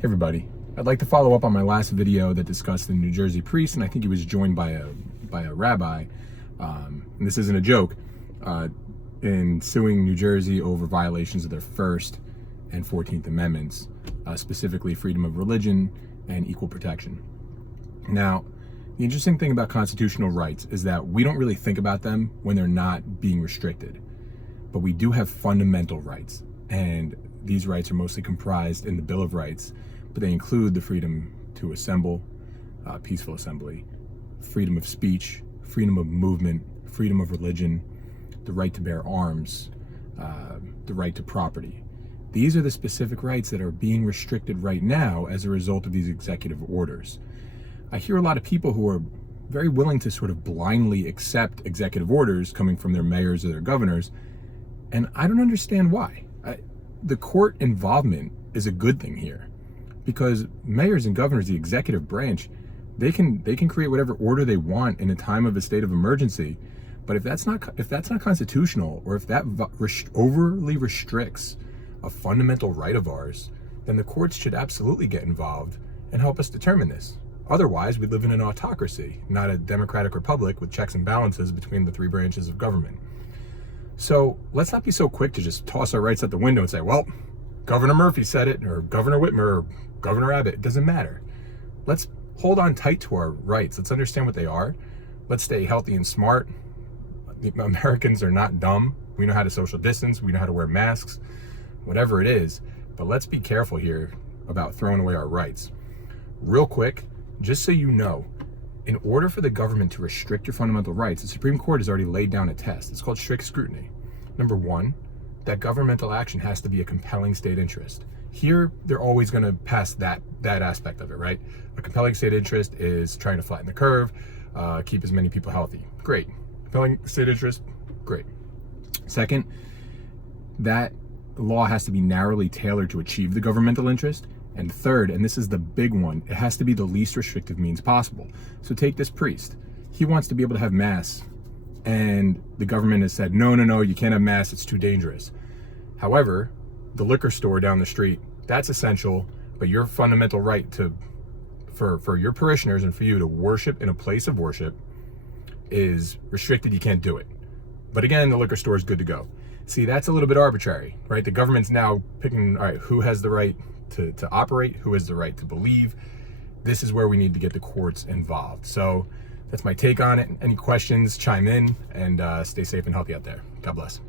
Hey everybody, I'd like to follow up on my last video that discussed the New Jersey priest, and I think he was joined by a rabbi, and this isn't a joke, in suing New Jersey over violations of their First and 14th Amendments, specifically freedom of religion and equal protection. Now, the interesting thing about constitutional rights is that we don't really think about them when they're not being restricted, but we do have fundamental rights, and these rights are mostly comprised in the Bill of Rights, but they include the freedom to assemble, peaceful assembly, freedom of speech, freedom of movement, freedom of religion, the right to bear arms, the right to property. These are the specific rights that are being restricted right now as a result of these executive orders. I hear a lot of people who are very willing to sort of blindly accept executive orders coming from their mayors or their governors, and I don't understand why. The court involvement is a good thing here, because mayors and governors, the executive branch, they can create whatever order they want in a time of a state of emergency. But if that's not constitutional, or if that overly restricts a fundamental right of ours, then the courts should absolutely get involved and help us determine this. Otherwise, we live in an autocracy, not a democratic republic with checks and balances between the three branches of government. So let's not be so quick to just toss our rights out the window and say, well, Governor Murphy said it, or Governor Whitmer, or Governor Abbott. It doesn't matter. Let's hold on tight to our rights. Let's understand what they are. Let's stay healthy and smart. The Americans are not dumb. We know how to social distance. We know how to wear masks, whatever it is. But let's be careful here about throwing away our rights. Real quick, just so you know, in order for the government to restrict your fundamental rights, the Supreme Court has already laid down a test. It's called strict scrutiny. Number one, that governmental action has to be a compelling state interest. Here, they're always going to pass that aspect of it, right? A compelling state interest is trying to flatten the curve, keep as many people healthy. Great. Compelling state interest, great. Second, that law has to be narrowly tailored to achieve the governmental interest. And third, and this is the big one, it has to be the least restrictive means possible. So take this priest. He wants to be able to have mass, and the government has said, no, you can't have mass, it's too dangerous. However, the liquor store down the street, that's essential, but your fundamental right for your parishioners and for you to worship in a place of worship is restricted. You can't do it. But again, the liquor store is good to go. See, that's a little bit arbitrary, right? The government's now picking, all right, who has the right to operate, who has the right to believe. This is where we need to get the courts involved. So that's my take on it. Any questions, chime in, and stay safe and healthy out there. God bless.